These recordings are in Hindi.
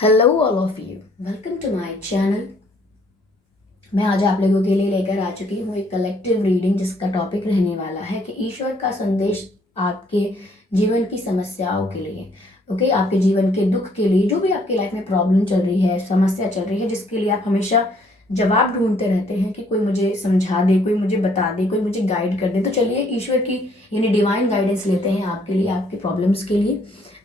Hello all of you, welcome to my channel. मैं आज आप लोगों के लिए लेकर आ चुकी हूँ एक कलेक्टिव रीडिंग जिसका टॉपिक रहने वाला है कि ईश्वर का संदेश आपके जीवन की समस्याओं के लिए। ओके, आपके जीवन के दुख के लिए, जो भी आपकी लाइफ में प्रॉब्लम चल रही है, समस्या चल रही है, जिसके लिए आप हमेशा जवाब ढूंढते रहते हैं कि कोई मुझे समझा दे, कोई मुझे बता दे, कोई मुझे गाइड कर दे। तो चलिए ईश्वर की यानी डिवाइन गाइडेंस लेते हैं आपके लिए, आपकी प्रॉब्लम्स के लिए।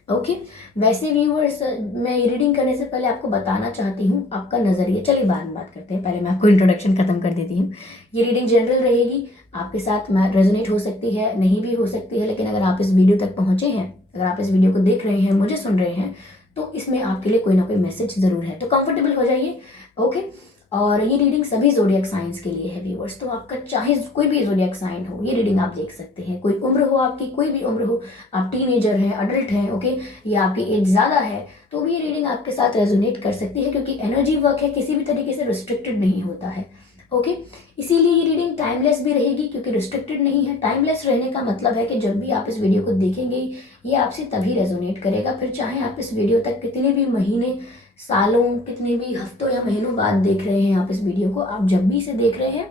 ओके, वैसे व्यूअर्स, मैं रीडिंग करने से पहले आपको बताना चाहती हूँ आपका नज़रिया। चलिए बाद में बात करते हैं, पहले मैं आपको इंट्रोडक्शन खत्म कर देती हूँ। ये रीडिंग जनरल रहेगी, आपके साथ मैं रेजोनेट हो सकती है, नहीं भी हो सकती है, लेकिन अगर आप इस वीडियो तक पहुँचे हैं, अगर आप इस वीडियो को देख रहे हैं, मुझे सुन रहे हैं, तो इसमें आपके लिए कोई ना कोई मैसेज ज़रूर है। तो कंफर्टेबल हो जाइए। ओके, और ये रीडिंग सभी जोडियक साइंस के लिए है व्यूअर्स। तो आपका चाहे कोई भी जोडियक साइन हो, ये रीडिंग आप देख सकते हैं। कोई उम्र हो आपकी, कोई भी उम्र हो, आप टीनेजर हैं, अडल्ट हैं, ओके, या आपकी एज ज़्यादा है, तो भी ये रीडिंग आपके साथ रेजोनेट कर सकती है, क्योंकि एनर्जी वर्क है, किसी भी तरीके से रिस्ट्रिक्टेड नहीं होता है। ओके, इसीलिए ये रीडिंग टाइमलेस भी रहेगी, क्योंकि रिस्ट्रिक्टेड नहीं है। टाइमलेस रहने का मतलब है कि जब भी आप इस वीडियो को देखेंगे, ये आपसे तभी रेजोनेट करेगा। फिर चाहे आप इस वीडियो तक कितने भी महीने, सालों, कितने भी हफ्तों या महीनों बाद देख रहे हैं आप इस वीडियो को, आप जब भी इसे देख रहे हैं,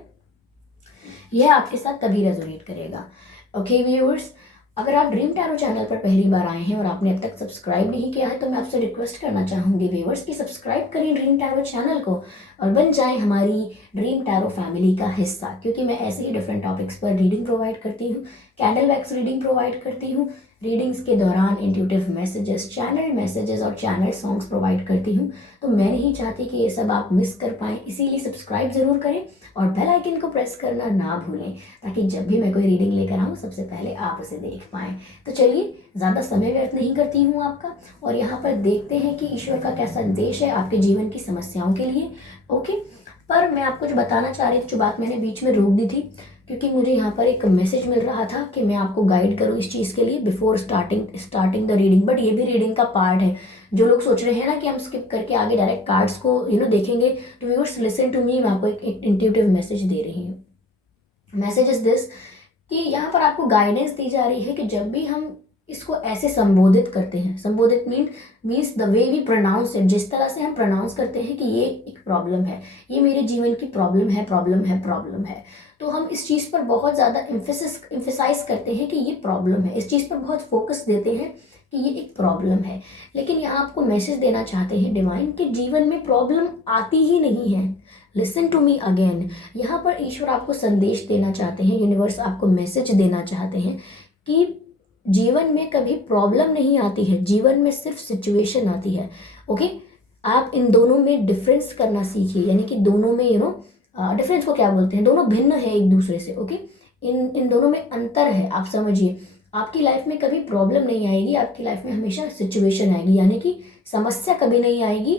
यह आपके साथ तभी रेजोनेट करेगा। ओके व्यूअर्स, अगर आप ड्रीम टैरो चैनल पर पहली बार आए हैं और आपने अब तक सब्सक्राइब नहीं किया है, तो मैं आपसे रिक्वेस्ट करना चाहूंगी व्यूअर्स कि सब्सक्राइब करें ड्रीम टैरो चैनल को और बन जाएं हमारी ड्रीम टैरो फैमिली का हिस्सा। क्योंकि मैं ऐसे ही डिफरेंट टॉपिक्स पर रीडिंग प्रोवाइड करती हूँ, कैंडल वैक्स रीडिंग प्रोवाइड करती हूँ, रीडिंग्स के दौरान इंट्यूटिव मैसेजेस, चैनल मैसेजेस और चैनल सॉन्ग्स प्रोवाइड करती हूँ। तो मैं नहीं चाहती कि ये सब आप मिस कर पाएँ, इसीलिए सब्सक्राइब ज़रूर करें और बेल आइकन को प्रेस करना ना भूलें, ताकि जब भी मैं कोई रीडिंग लेकर आऊँ, सबसे पहले आप उसे देख पाएँ। तो चलिए, ज़्यादा समय व्यर्थ नहीं करती हूँ आपका, और यहाँ पर देखते हैं कि ईश्वर का क्या संदेश है आपके जीवन की समस्याओं के लिए। ओके, पर मैं आपको जो बताना चाह रही थी, जो बात मैंने बीच में रोक दी थी, क्योंकि मुझे यहाँ पर एक मैसेज मिल रहा था कि मैं आपको गाइड करूँ इस चीज़ के लिए before starting the reading. But ये भी रीडिंग का पार्ट है। जो लोग सोच रहे हैं ना कि हम स्किप करके आगे डायरेक्ट कार्ड्स को देखेंगे, तो व्यूअर्स लिसन टू मी, मैं आपको एक इंट्यूटिव मैसेज दे रही हूँ। मैसेज इज दिस, कि यहाँ पर आपको गाइडेंस दी जा रही है कि जब भी हम इसको ऐसे संबोधित करते हैं, संबोधित means the way we pronounce it, जिस तरह से हम प्रोनाउंस करते हैं कि ये एक प्रॉब्लम है, ये मेरे जीवन की प्रॉब्लम है, प्रॉब्लम है, प्रॉब्लम है, तो हम इस चीज़ पर बहुत ज़्यादा इम्फेसाइज करते हैं कि ये प्रॉब्लम है, इस चीज़ पर बहुत फोकस देते हैं कि ये एक प्रॉब्लम है। लेकिन यहाँ आपको मैसेज देना चाहते हैं डिवाइन कि जीवन में प्रॉब्लम आती ही नहीं है। लिसन टू मी अगेन, यहाँ पर ईश्वर आपको संदेश देना चाहते हैं, यूनिवर्स आपको मैसेज देना चाहते हैं कि जीवन में कभी प्रॉब्लम नहीं आती है, जीवन में सिर्फ सिचुएशन आती है। ओके, आप इन दोनों में डिफरेंस करना सीखिए, यानी कि दोनों में डिफरेंस को क्या बोलते हैं, दोनों भिन्न है एक दूसरे से। ओके, इन दोनों में अंतर है, आप समझिए। आपकी लाइफ में कभी प्रॉब्लम नहीं आएगी, आपकी लाइफ में हमेशा सिचुएशन आएगी, यानी कि समस्या कभी नहीं आएगी,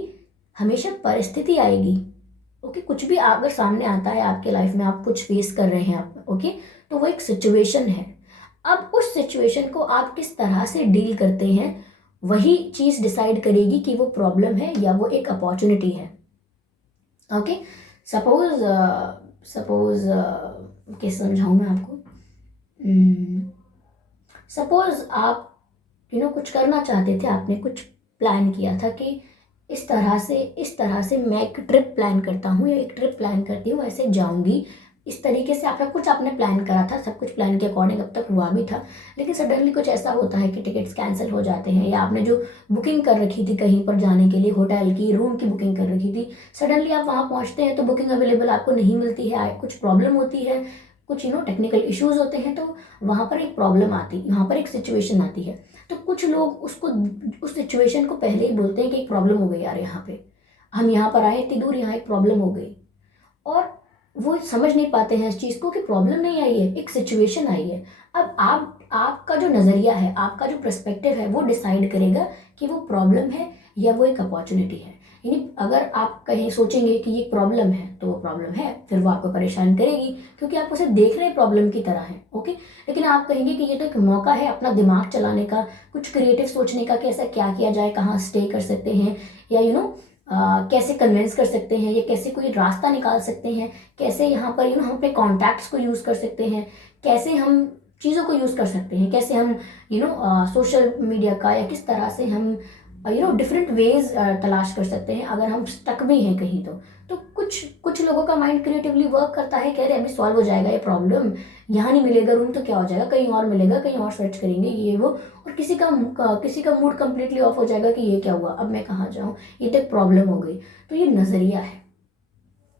हमेशा परिस्थिति आएगी। ओके, कुछ भी अगर सामने आता है आपके लाइफ में, आप कुछ फेस कर रहे हैं आप, ओके, तो वो एक सिचुएशन है। अब उस सिचुएशन को आप किस तरह से डील करते हैं, वही चीज़ डिसाइड करेगी कि वो प्रॉब्लम है या वो एक अपॉर्चुनिटी है। ओके, सपोज सपोज कैसे समझाऊँ मैं आपको। सपोज आप कुछ करना चाहते थे, आपने कुछ प्लान किया था कि इस तरह से मैं एक ट्रिप प्लान करता हूँ या एक ट्रिप प्लान करती हूँ, ऐसे जाऊंगी, इस तरीके से आपका कुछ आपने प्लान करा था, सब कुछ प्लान के अकॉर्डिंग अब तक हुआ भी था। लेकिन सडनली कुछ ऐसा होता है कि टिकट्स कैंसिल हो जाते हैं, या आपने जो बुकिंग कर रखी थी कहीं पर जाने के लिए, होटल की, रूम की बुकिंग कर रखी थी, सडनली आप वहाँ पहुँचते हैं तो बुकिंग अवेलेबल आपको नहीं मिलती है, कुछ प्रॉब्लम होती है, कुछ टेक्निकल इश्यूज होते हैं, तो वहाँ पर एक प्रॉब्लम आती है, वहाँ पर एक सिचुएशन आती है। तो कुछ लोग उस सिचुएशन को पहले ही बोलते हैं कि एक प्रॉब्लम हो गई यार, यहाँ पे हम यहाँ पर आए इतनी दूर, यहाँ एक प्रॉब्लम हो गई, और वो समझ नहीं पाते हैं इस चीज़ को कि प्रॉब्लम नहीं आई है, एक सिचुएशन आई है। अब आपका जो नज़रिया है, आपका जो पर्सपेक्टिव है, वो डिसाइड करेगा कि वो प्रॉब्लम है या वो एक अपॉर्चुनिटी है। यानी अगर आप कहीं सोचेंगे कि ये प्रॉब्लम है, तो वो प्रॉब्लम है, फिर वो आपको परेशान करेगी, क्योंकि आप उसे देख रहे प्रॉब्लम की तरह है। ओके, लेकिन आप कहेंगे कि ये तो एक मौका है अपना दिमाग चलाने का, कुछ क्रिएटिव सोचने का कि ऐसा क्या किया जाए, कहाँ स्टे कर सकते हैं, या कैसे कन्विंस कर सकते हैं, या कैसे कोई रास्ता निकाल सकते हैं, कैसे यहाँ पर हम अपने कॉन्टैक्ट्स को यूज़ कर सकते हैं, कैसे हम चीज़ों को यूज़ कर सकते हैं, कैसे हम सोशल मीडिया का, या किस तरह से हम डिफरेंट वेज तलाश कर सकते हैं अगर हम स्टक भी हैं कहीं। तो कुछ कुछ लोगों का माइंड क्रिएटिवली वर्क करता है, कह रहे अभी सॉल्व हो जाएगा ये प्रॉब्लम, यहाँ नहीं मिलेगा रूम तो क्या हो जाएगा, कहीं और मिलेगा, कहीं और सर्च करेंगे ये वो, और किसी का मूड कंप्लीटली ऑफ हो जाएगा कि ये क्या हुआ, अब मैं कहाँ जाऊँ, ये तो एक प्रॉब्लम हो गई। तो ये नज़रिया है,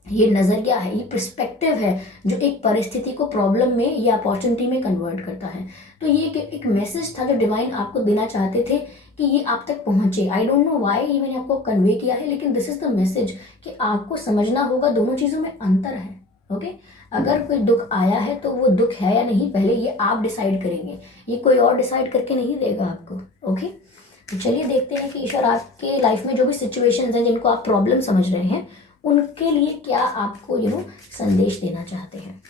ये नज़रिया है, ये पर्सपेक्टिव है जो एक परिस्थिति को प्रॉब्लम में या अपॉर्चुनिटी में कन्वर्ट करता है। तो ये एक मैसेज था जो डिवाइन आपको देना चाहते थे कि ये आप तक पहुंचे। आई डोंट नो व्हाई ये मैंने आपको कन्वे किया है, लेकिन दिस इज द मैसेज कि आपको समझना होगा दोनों चीज़ों में अंतर है। ओके, अगर कोई दुख आया है तो वो दुख है या नहीं पहले ये आप डिसाइड करेंगे, ये कोई और डिसाइड करके नहीं देगा आपको। ओके, तो चलिए देखते हैं कि ईश्वर आपके लाइफ में जो भी सिचुएशंस हैं जिनको आप प्रॉब्लम समझ रहे हैं उनके लिए क्या आपको संदेश देना चाहते हैं।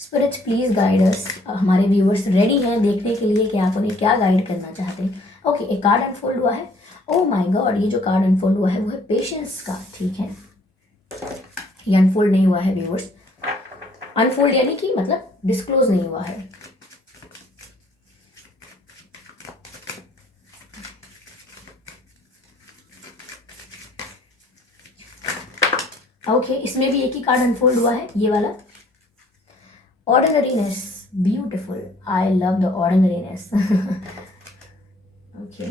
Spirits please guide us. हमारे व्यूअर्स रेडी हैं देखने के लिए कि आप उन्हें क्या गाइड करना चाहते हैं। ओके, एक कार्ड अनफोल्ड हुआ है। ओ माय गॉड, ये जो कार्ड अनफोल्ड हुआ है वो है पेशेंस का। ठीक है, ये अनफोल्ड नहीं हुआ है व्यूअर्स, अनफोल्ड यानी कि मतलब डिस्क्लोज नहीं हुआ है। ओके, इसमें भी एक ही कार्ड अनफोल्ड हुआ है, ये वाला। Ordinariness, beautiful, I love the ordinariness. Okay,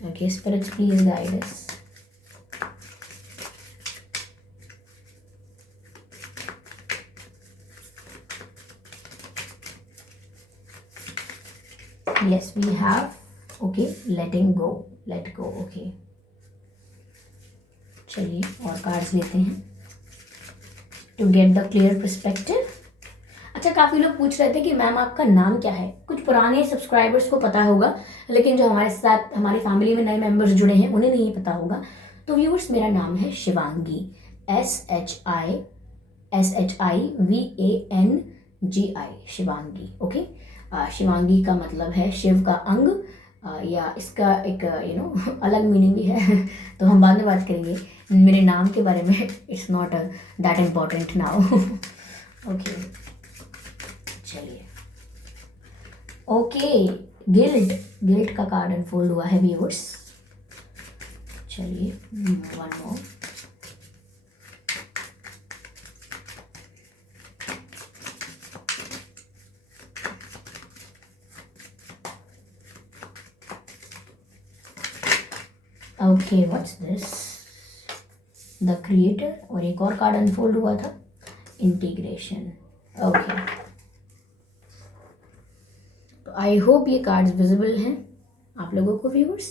okay, spirits please guide us. Yes, we have, okay, letting go, let go, okay। चलिए और कार्ड्स लेते हैं to get the clear perspective. अच्छा, काफ़ी लोग पूछ रहे थे कि मैम आपका नाम क्या है। कुछ पुराने सब्सक्राइबर्स को पता होगा, लेकिन जो हमारे साथ हमारी फैमिली में नए मेंबर्स जुड़े हैं उन्हें नहीं पता होगा। तो व्यूअर्स, मेरा नाम है शिवांगी, SHIVANGI, शिवांगी। ओके, शिवांगी का मतलब है शिव का अंग, या इसका एक अलग मीनिंग भी है। तो हम बाद में बात करेंगे मेरे नाम के बारे में। It's not that important now. Okay, चलिए। ओके, गिल्ट का कार्ड अनफोल्ड हुआ है व्यूअर्स। चलिए, one more. Okay, what's this, the creator. और एक और कार्ड अनफोल्ड हुआ था, इंटीग्रेशन। ओके, तो आई होप ये कार्ड्स विजिबल हैं आप लोगों को व्यूअर्स।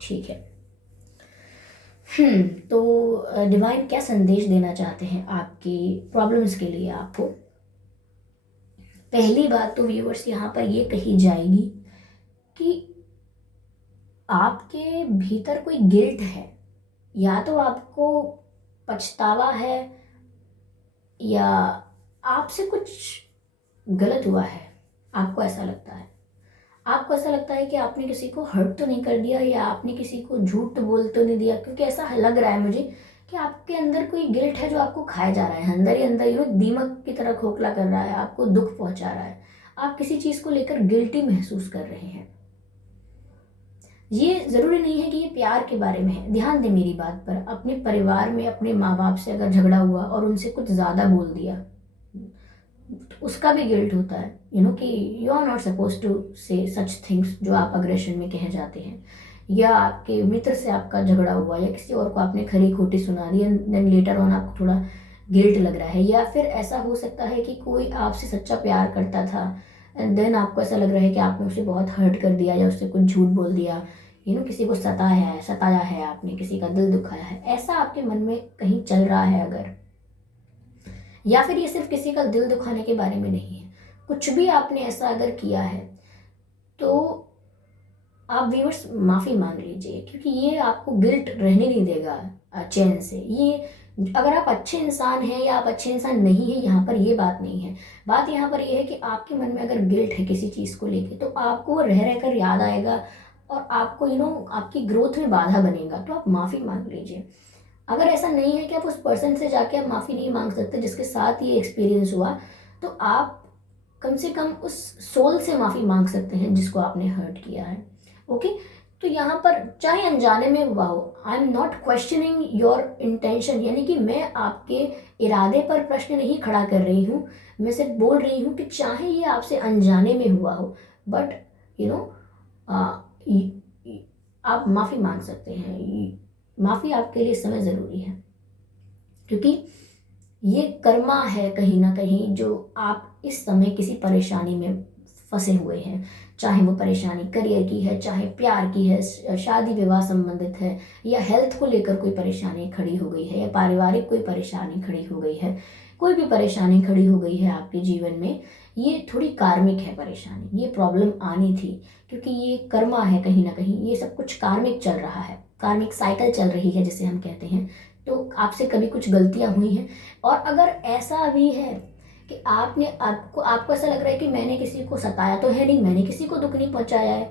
ठीक है। तो डिवाइन क्या संदेश देना चाहते हैं आपकी प्रॉब्लम्स के लिए आपको। पहली बात तो व्यूअर्स यहाँ पर ये कही जाएगी कि आपके भीतर कोई गिल्ट है, या तो आपको पछतावा है या आपसे कुछ गलत हुआ है। आपको ऐसा लगता है, कि आपने किसी को हर्ट तो नहीं कर दिया, या आपने किसी को झूठ तो बोल तो नहीं दिया, क्योंकि ऐसा लग रहा है मुझे कि आपके अंदर कोई गिल्ट है जो आपको खाया जा रहा है अंदर ही अंदर, दीमक की तरह खोखला कर रहा है, आपको दुख पहुंचा रहा है। आप किसी चीज़ को लेकर गिल्टी महसूस कर रहे हैं। ये ज़रूरी नहीं है कि ये प्यार के बारे में है। ध्यान दें मेरी बात पर। अपने परिवार में अपने माँ बाप से अगर झगड़ा हुआ और उनसे कुछ ज़्यादा बोल दिया, तो उसका भी गिल्ट होता है, कि you are not suppose to say such things जो आप अग्रेशन में कह जाते हैं। या आपके मित्र से आपका झगड़ा हुआ, या किसी और को आपने खरी खोटी सुना दी, देन लेटर ऑन आपको थोड़ा गिल्ट लग रहा है। या फिर ऐसा हो सकता है कि कोई आपसे सच्चा प्यार करता था एंड देन आपको ऐसा लग रहा है कि आपने उसे बहुत हर्ट कर दिया, या उससे कुछ झूठ बोल दिया, किसी को सताया है आपने, किसी का दिल दुखाया है, ऐसा आपके मन में कहीं चल रहा है अगर, या फिर ये सिर्फ किसी का दिल दुखाने के बारे में नहीं है, कुछ भी आपने ऐसा अगर किया है, तो आप व्यूअर्स माफ़ी मांग लीजिए, क्योंकि ये आपको गिल्ट रहने नहीं देगा चैन से। ये अगर आप अच्छे इंसान हैं या आप अच्छे इंसान नहीं हैं, यहाँ पर ये बात नहीं है। बात यहाँ पर ये है कि आपके मन में अगर गिल्ट है किसी चीज़ को लेके, तो आपको वो रह रहकर याद आएगा, और आपको आपकी ग्रोथ में बाधा बनेगा, तो आप माफ़ी मांग लीजिए। अगर ऐसा नहीं है कि आप उस पर्सन से जाके आप माफ़ी नहीं मांग सकते जिसके साथ ये एक्सपीरियंस हुआ, तो आप कम से कम उस सोल से माफ़ी मांग सकते हैं जिसको आपने हर्ट किया है। ओके, तो यहाँ पर चाहे अनजाने में हुआ हो, I am not questioning your intention, यानी कि मैं आपके इरादे पर प्रश्न नहीं खड़ा कर रही हूँ। मैं सिर्फ बोल रही हूँ कि चाहे ये आपसे अनजाने में हुआ हो, बट यू नो आप माफ़ी मांग सकते हैं। माफ़ी आपके लिए समय ज़रूरी है, क्योंकि ये कर्मा है कहीं ना कहीं जो आप इस समय किसी परेशानी में फंसे हुए हैं। चाहे वो परेशानी करियर की है, चाहे प्यार की है, शादी विवाह संबंधित है, या हेल्थ को लेकर कोई परेशानी खड़ी हो गई है, या पारिवारिक कोई परेशानी खड़ी हो गई है, कोई भी परेशानी खड़ी हो गई है आपके जीवन में, ये थोड़ी कार्मिक है परेशानी, ये प्रॉब्लम आनी थी, क्योंकि ये कर्मा है कहीं ना कहीं, ये सब कुछ कार्मिक चल रहा है, कार्मिक साइकिल चल रही है जिसे हम कहते हैं। तो आपसे कभी कुछ गलतियां हुई हैं, और अगर ऐसा भी है कि आपको ऐसा लग रहा है कि मैंने किसी को सताया तो है नहीं, मैंने किसी को दुख नहीं पहुंचाया है,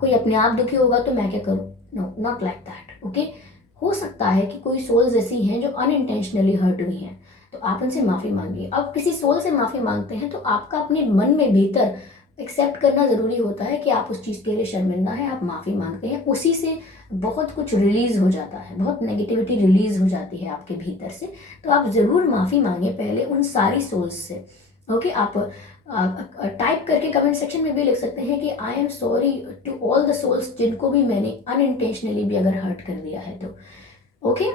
कोई अपने आप दुखी होगा तो मैं क्या करूं, no, not like that. Okay, हो सकता है कि कोई सोल्स ऐसी हैं जो अनइंटेंशनली हर्ट हुई हैं, तो आप उनसे माफ़ी मांगिए। अब किसी सोल से माफ़ी मांगते हैं तो आपका अपने मन में भीतर एक्सेप्ट करना ज़रूरी होता है कि आप उस चीज़ के लिए शर्मिंदा हैं, आप माफ़ी मांगते हैं, उसी से बहुत कुछ रिलीज़ हो जाता है, बहुत नेगेटिविटी रिलीज़ हो जाती है आपके भीतर से। तो आप ज़रूर माफ़ी मांगे पहले उन सारी सोल्स से। ओके, आप टाइप करके कमेंट सेक्शन में भी लिख सकते हैं कि I am sorry to all the souls जिनको भी मैंने अनइंटेंशनली भी अगर हर्ट कर दिया है तो। ओके,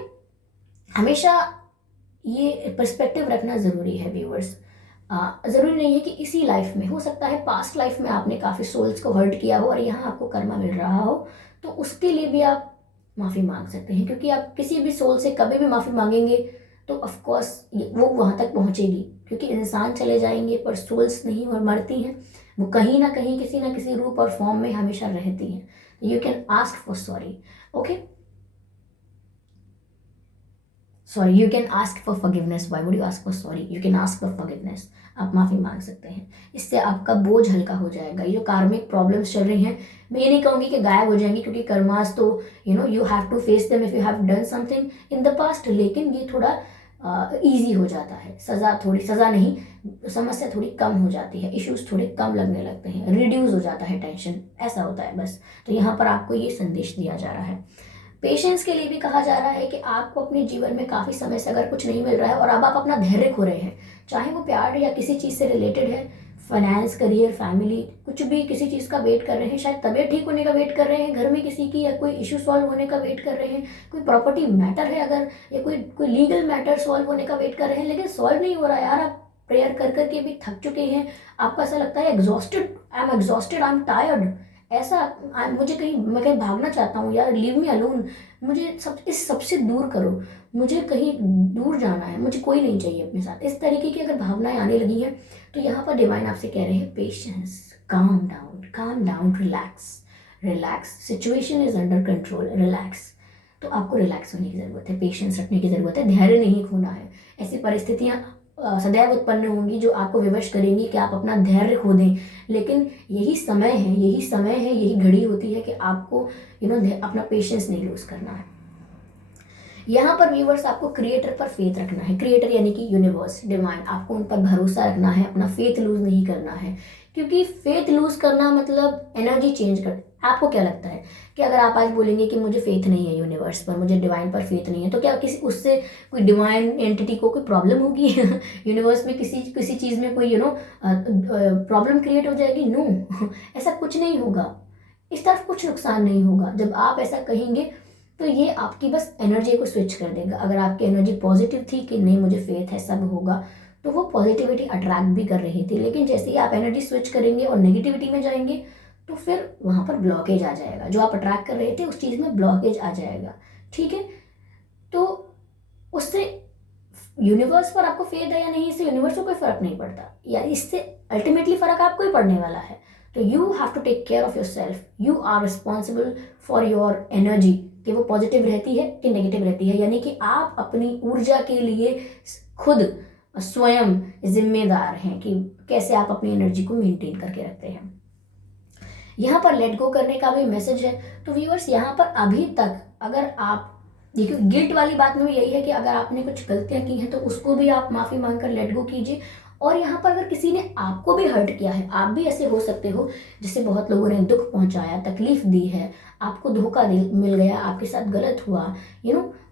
हमेशा ये पर्सपेक्टिव रखना ज़रूरी है व्यूअर्स। ज़रूरी नहीं है कि इसी लाइफ में, हो सकता है पास्ट लाइफ में आपने काफ़ी सोल्स को हर्ट किया हो और यहाँ आपको कर्मा मिल रहा हो, तो उसके लिए भी आप माफ़ी मांग सकते हैं, क्योंकि आप किसी भी सोल से कभी भी माफ़ी मांगेंगे तो ऑफ कोर्स वो वहाँ तक पहुँचेगी, क्योंकि इंसान चले जाएंगे पर सोल्स नहीं और मरती हैं, वो कहीं ना कहीं किसी ना किसी रूप और फॉर्म में हमेशा रहती हैं। You can ask for sorry. Okay, sorry, you can ask for forgiveness. Why would you ask for sorry, you can ask for forgiveness. आप माफ़ी मांग सकते हैं, इससे आपका बोझ हल्का हो जाएगा। ये जो कार्मिक प्रॉब्लम्स चल रही हैं, मैं ये नहीं कहूँगी कि गायब हो जाएंगी, क्योंकि कर्मास तो you have to face them if you have done something in the past, लेकिन ये थोड़ा ईजी हो जाता है। सज़ा नहीं, समस्या थोड़ी कम हो जाती है, इश्यूज थोड़े कम लगने लगते हैं, रिड्यूस हो जाता है टेंशन, ऐसा होता है बस। तो यहाँ पर आपको ये संदेश दिया जा रहा है। पेशेंस के लिए भी कहा जा रहा है कि आपको अपने जीवन में काफ़ी समय से अगर कुछ नहीं मिल रहा है और अब आप अपना धैर्य खो रहे हैं, चाहे वो प्यार या किसी चीज़ से रिलेटेड है, फाइनेंस, करियर, फैमिली, कुछ भी किसी चीज़ का वेट कर रहे हैं, शायद तबीयत ठीक होने का वेट कर रहे हैं घर में किसी की, या कोई इशू सॉल्व होने का वेट कर रहे हैं, कोई प्रॉपर्टी मैटर है अगर, या कोई कोई लीगल मैटर सॉल्व होने का वेट कर रहे हैं, लेकिन सॉल्व नहीं हो रहा है यार, आप प्रेयर कर करके भी थक चुके हैं, आपको ऐसा लगता है एग्जॉस्टेड, आई एम टायर्ड, ऐसा मैं कहीं भागना चाहता हूँ यार, लीव मी अलोन, मुझे इस सबसे दूर करो, मुझे कहीं दूर जाना है, मुझे कोई नहीं चाहिए अपने साथ, इस तरीके की अगर भावनाएं आने लगी हैं, तो यहाँ पर डिवाइन आपसे कह रहे हैं patience, calm down, relax, situation is under control, relax. तो आपको रिलैक्स होने की ज़रूरत है, पेशेंस रखने की ज़रूरत है, धैर्य नहीं खोना है। ऐसी परिस्थितियाँ सदैव उत्पन्न होंगी जो आपको विवश करेंगी कि आप अपना धैर्य खो दें, लेकिन यही घड़ी होती है कि आपको अपना पेशेंस नहीं लूज करना है। यहाँ पर व्यूवर्स आपको क्रिएटर पर फेथ रखना है, क्रिएटर यानी कि यूनिवर्स, डिवाइन, आपको उन पर भरोसा रखना है, अपना फेथ लूज नहीं करना है, क्योंकि फेथ लूज करना मतलब एनर्जी चेंज कर। आपको क्या लगता है कि अगर आप आज बोलेंगे कि मुझे फेथ नहीं है यूनिवर्स पर, मुझे डिवाइन पर फेथ नहीं है, तो क्या किसी उससे कोई डिवाइन एंटिटी को कोई प्रॉब्लम होगी यूनिवर्स में किसी चीज़ में कोई प्रॉब्लम क्रिएट हो जाएगी? नो ऐसा कुछ नहीं होगा, इस तरफ कुछ नुकसान नहीं होगा। जब आप ऐसा कहेंगे तो ये आपकी बस एनर्जी को स्विच कर देगा। अगर आपकी एनर्जी पॉजिटिव थी कि नहीं मुझे फेथ है सब होगा, तो वो पॉजिटिविटी अट्रैक्ट भी कर रही थी, लेकिन जैसे ही आप एनर्जी स्विच करेंगे और नेगेटिविटी में जाएंगे, तो फिर वहाँ पर ब्लॉकेज आ जाएगा, जो आप अट्रैक्ट कर रहे थे उस चीज़ में ब्लॉकेज आ जाएगा। ठीक है, तो उससे यूनिवर्स पर आपको फेथ है या नहीं, इससे यूनिवर्स को कोई फर्क नहीं पड़ता, या इससे अल्टीमेटली फर्क आपको ही पड़ने वाला है। तो you have to take care of your self, you are responsible for your energy, कि वो पॉजिटिव रहती है कि नेगेटिव रहती है, यानी कि आप अपनी ऊर्जा के लिए खुद स्वयं जिम्मेदार हैं कि कैसे आप अपनी एनर्जी को मेंटेन करके रखते हैं। यहाँ पर लेट गो करने का भी मैसेज है। तो व्यूअर्स यहाँ पर अभी तक अगर आप देखिए, गिल्ट वाली बात में भी यही है कि अगर आपने कुछ गलतियां की हैं तो उसको भी आप माफ़ी मांगकर लेट गो कीजिए। और यहाँ पर अगर किसी ने आपको भी हर्ट किया है, आप भी ऐसे हो सकते हो जिससे बहुत लोगों ने दुख पहुंचाया, तकलीफ दी है, आपको धोखा मिल गया, आपके साथ गलत हुआ,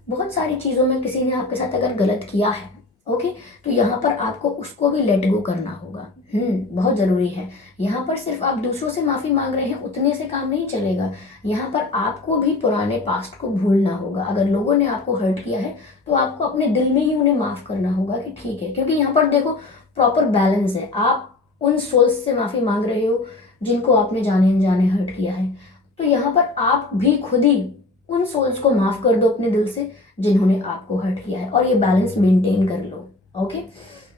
बहुत सारी चीज़ों में किसी ने आपके साथ अगर गलत किया है, ओके, तो यहाँ पर आपको उसको भी लेट गो करना होगा। बहुत ज़रूरी है। यहाँ पर सिर्फ आप दूसरों से माफ़ी मांग रहे हैं उतने से काम नहीं चलेगा। यहाँ पर आपको भी पुराने पास्ट को भूलना होगा। अगर लोगों ने आपको हर्ट किया है तो आपको अपने दिल में ही उन्हें माफ़ करना होगा कि ठीक है, क्योंकि यहाँ पर देखो प्रॉपर बैलेंस है। आप उन सोल्स से माफ़ी मांग रहे हो जिनको आपने जाने अनजाने हर्ट किया है, तो यहाँ पर आप भी खुद ही उन सोल्स को माफ़ कर दो अपने दिल से जिन्होंने आपको हर्ट किया है, और ये बैलेंस मेंटेन कर लो। ओके,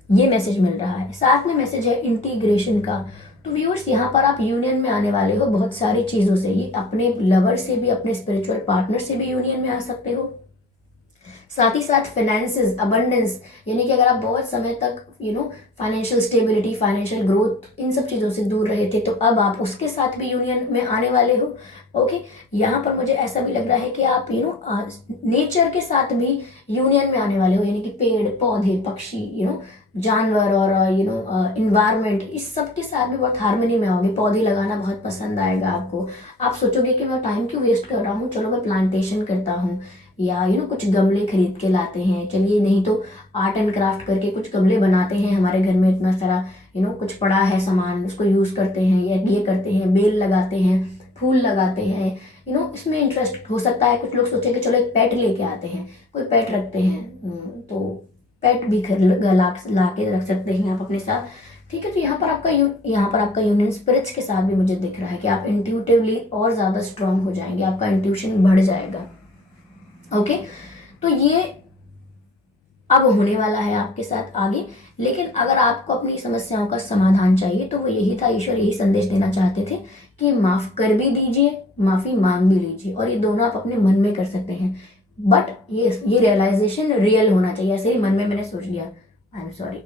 ये मैसेज मिल रहा है। साथ में मैसेज है इंटीग्रेशन का। तो व्यूअर्स यहाँ पर आप यूनियन में आने वाले हो बहुत सारी चीज़ों से। ये अपने लवर से भी, अपने स्पिरिचुअल पार्टनर से भी यूनियन में आ सकते हो। साथ ही साथ फाइनेंसेस, अबंडेंस, यानी कि अगर आप बहुत समय तक फाइनेंशियल स्टेबिलिटी, फाइनेंशियल ग्रोथ, इन सब चीज़ों से दूर रहे थे, तो अब आप उसके साथ भी यूनियन में आने वाले हो। ओके, यहाँ पर मुझे ऐसा भी लग रहा है कि आप नेचर के साथ भी यूनियन में आने वाले हो, यानी कि पेड़ पौधे, पक्षी, जानवर और इन्वायरमेंट, इस सब के साथ भी बहुत हार्मनी में आओगे। पौधे लगाना बहुत पसंद आएगा आपको। आप सोचोगे कि मैं टाइम क्यों वेस्ट कर रहा हूँ, चलो मैं प्लांटेशन करता हूँ, या कुछ गमले खरीद के लाते हैं, चलिए, नहीं तो आर्ट एंड क्राफ्ट करके कुछ गमले बनाते हैं। हमारे घर में इतना सारा कुछ पड़ा है सामान, उसको यूज़ करते हैं, या ये करते हैं, बेल लगाते हैं, फूल लगाते हैं। इसमें इंटरेस्ट हो सकता है। कुछ लोग सोचे कि चलो एक पेट लेके आते हैं, कोई पेट रखते हैं, तो पेट भी ला के रख सकते हैं आप अपने साथ। ठीक है, तो यहाँ पर आपका यूनियन स्पिरिट्स के साथ भी मुझे दिख रहा है कि आप इंट्यूटिवली और ज़्यादा स्ट्रांग हो जाएंगे, आपका इंट्यूशन बढ़ जाएगा। ओके, तो ये अब होने वाला है आपके साथ आगे। लेकिन अगर आपको अपनी समस्याओं का समाधान चाहिए तो वो यही था, ईश्वर यही संदेश देना चाहते थे कि माफ़ कर भी दीजिए, माफ़ी मांग भी लीजिए, और ये दोनों आप अपने मन में कर सकते हैं। बट ये रियलाइजेशन रियल होना चाहिए। ऐसे ही मन में मैंने सोच लिया आई am sorry,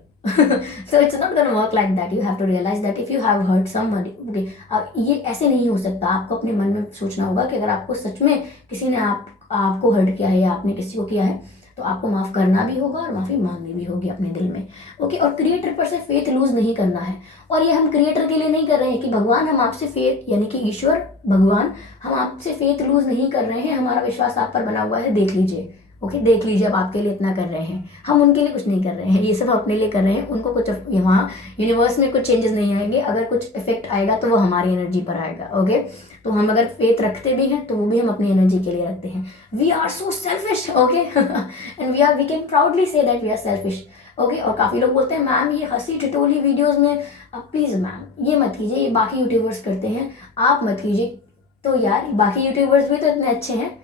so it's not gonna work like that. You have to realize that if you have hurt somebody, okay, अब ये ऐसे नहीं हो सकता। आपको अपने मन में सोचना होगा कि अगर आपको सच में किसी ने आपको हर्ट किया है, या आपने किसी को किया है, तो आपको माफ़ करना भी होगा और माफ़ी मांगनी भी होगी अपने दिल में। ओके, और क्रिएटर पर से फेथ लूज नहीं करना है। और ये हम क्रिएटर के लिए नहीं कर रहे हैं कि भगवान हम आपसे फेथ, यानी कि ईश्वर भगवान हम आपसे फेथ लूज नहीं कर रहे हैं, हमारा विश्वास आप पर बना हुआ है, देख लीजिए। ओके, देख लीजिए, अब आपके लिए इतना कर रहे हैं, हम उनके लिए कुछ नहीं कर रहे हैं, ये सब अपने लिए कर रहे हैं। उनको कुछ वहाँ यूनिवर्स में कुछ चेंजेस नहीं आएंगे। अगर कुछ इफेक्ट आएगा तो वो हमारी एनर्जी पर आएगा। ओके, तो हम अगर फेथ रखते भी हैं तो वो भी हम अपनी एनर्जी के लिए रखते हैं। We are so selfish, okay, and we can proudly say that we are selfish. Okay, और काफ़ी लोग बोलते हैं मैम ये हंसी ठिठोली वीडियोज़ में, अब प्लीज़ मैम ये मत कीजिए, ये बाकी यूट्यूबर्स करते हैं, आप मत कीजिए। तो यार बाकी यूट्यूबर्स भी तो इतने अच्छे हैं,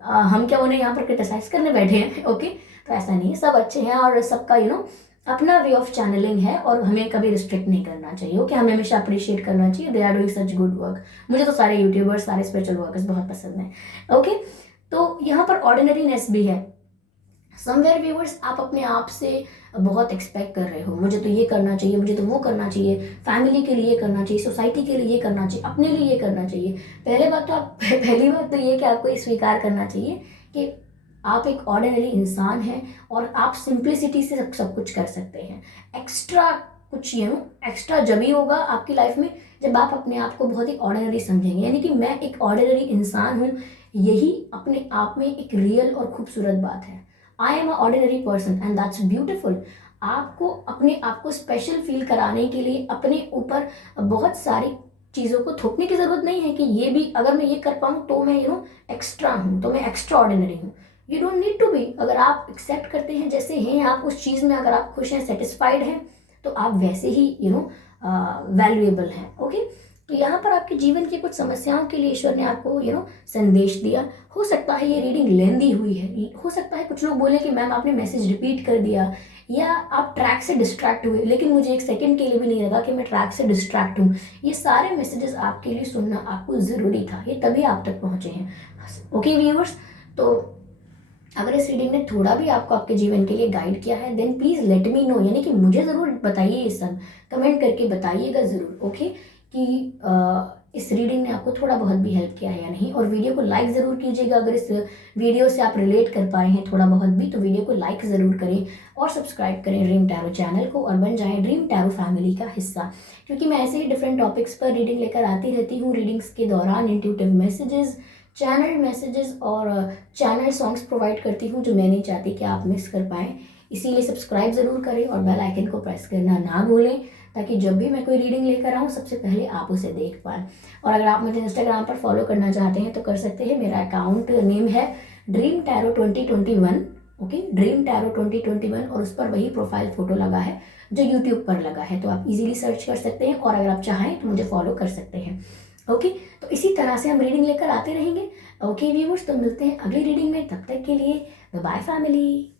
हम क्या उन्हें यहाँ पर क्रिटिसाइज करने बैठे हैं। ओके, तो ऐसा नहीं है, सब अच्छे हैं और सबका अपना वे ऑफ चैनलिंग है, और हमें कभी रिस्ट्रिक्ट नहीं करना चाहिए। ओके, हमें हमेशा अप्रिशिएट करना चाहिए। They are doing such good work. मुझे तो सारे यूट्यूबर्स, सारे स्पिरिचुअल वर्कर्स बहुत पसंद हैं। ओके, तो यहाँ पर ऑर्डिनरीनेस भी है। समवेयर व्यूअर्स, आप अपने आप से बहुत एक्सपेक्ट कर रहे हो, मुझे तो ये करना चाहिए, मुझे तो वो करना चाहिए, फैमिली के लिए करना चाहिए, सोसाइटी के लिए करना चाहिए, अपने लिए ये करना चाहिए। पहली बात तो ये कि आपको ये स्वीकार करना चाहिए कि आप एक ऑर्डिनरी इंसान हैं, और आप सिंप्लिसिटी से सब कुछ कर सकते हैं। एक्स्ट्रा कुछ एक्स्ट्रा जब ही होगा आपकी लाइफ में जब आप अपने आप को बहुत ही ऑर्डिनरी समझेंगे, यानी कि मैं एक ऑर्डिनरी इंसान हूँ, यही अपने आप में एक रियल और खूबसूरत बात है। I am a ordinary person and that's beautiful. आपको अपने आप को स्पेशल फील कराने के लिए अपने ऊपर बहुत सारी चीज़ों को थोपने की ज़रूरत नहीं है कि ये भी अगर मैं ये कर पाऊँ तो मैं एक्स्ट्रा हूँ, तो मैं एक्स्ट्रा ऑर्डिनरी हूँ। You don't need to be. अगर आप एक्सेप्ट करते हैं जैसे हैं आप उस चीज़ में, अगर आप खुश हैं, सेटिस्फाइड हैं, तो आप वैसे ही वैल्यूएबल हैं। ओके, तो यहाँ पर आपके जीवन की कुछ समस्याओं के लिए ईश्वर ने आपको संदेश दिया। हो सकता है ये रीडिंग लेंदी हुई है, हो सकता है कुछ लोग बोले कि मैम आपने मैसेज रिपीट कर दिया, या आप ट्रैक से डिस्ट्रैक्ट हुए, लेकिन मुझे एक सेकंड के लिए भी नहीं लगा कि मैं ट्रैक से डिस्ट्रैक्ट हूँ। ये सारे मैसेजेस आपके लिए सुनना आपको ज़रूरी था, ये तभी आप तक पहुँचे हैं। ओके व्यूअर्स, तो अगर इस रीडिंग ने थोड़ा भी आपको आपके जीवन के लिए गाइड किया है, then please let me know, यानी कि मुझे ज़रूर बताइए, ये सब कमेंट करके बताइएगा ज़रूर। ओके, कि इस रीडिंग ने आपको थोड़ा बहुत भी हेल्प किया है या नहीं। और वीडियो को लाइक ज़रूर कीजिएगा, अगर इस वीडियो से आप रिलेट कर पाए हैं थोड़ा बहुत भी तो वीडियो को लाइक ज़रूर करें और सब्सक्राइब करें ड्रीम टैरो चैनल को और बन जाएं ड्रीम टैरो फैमिली का हिस्सा, क्योंकि मैं ऐसे ही डिफरेंट टॉपिक्स पर रीडिंग लेकर आती रहती हूँ। रीडिंग्स के दौरान इंट्यूटिव मैसेजेस, चैनल मैसेजेस और चैनल सॉन्ग्स प्रोवाइड करती हूँ जो मैं नहीं चाहती कि आप मिस कर पाएँ। इसीलिए सब्सक्राइब ज़रूर करें और बेल आइकन को प्रेस करना ना भूलें, ताकि जब भी मैं कोई रीडिंग लेकर आऊँ सबसे पहले आप उसे देख पाएँ। और अगर आप मुझे इंस्टाग्राम पर फॉलो करना चाहते हैं तो कर सकते हैं। मेरा अकाउंट नेम है dream tarot 2021, okay, dream tarot 2021, और उस पर वही प्रोफाइल फ़ोटो लगा है जो यूट्यूब पर लगा है, तो आप इजीली सर्च कर सकते हैं और अगर आप चाहें तो मुझे फॉलो कर सकते हैं। ओके, तो इसी तरह से हम रीडिंग लेकर आते रहेंगे। ओके व्यूअर्स, तो मिलते हैं अगली रीडिंग में, तब तक के लिए बाय बाय फैमिली।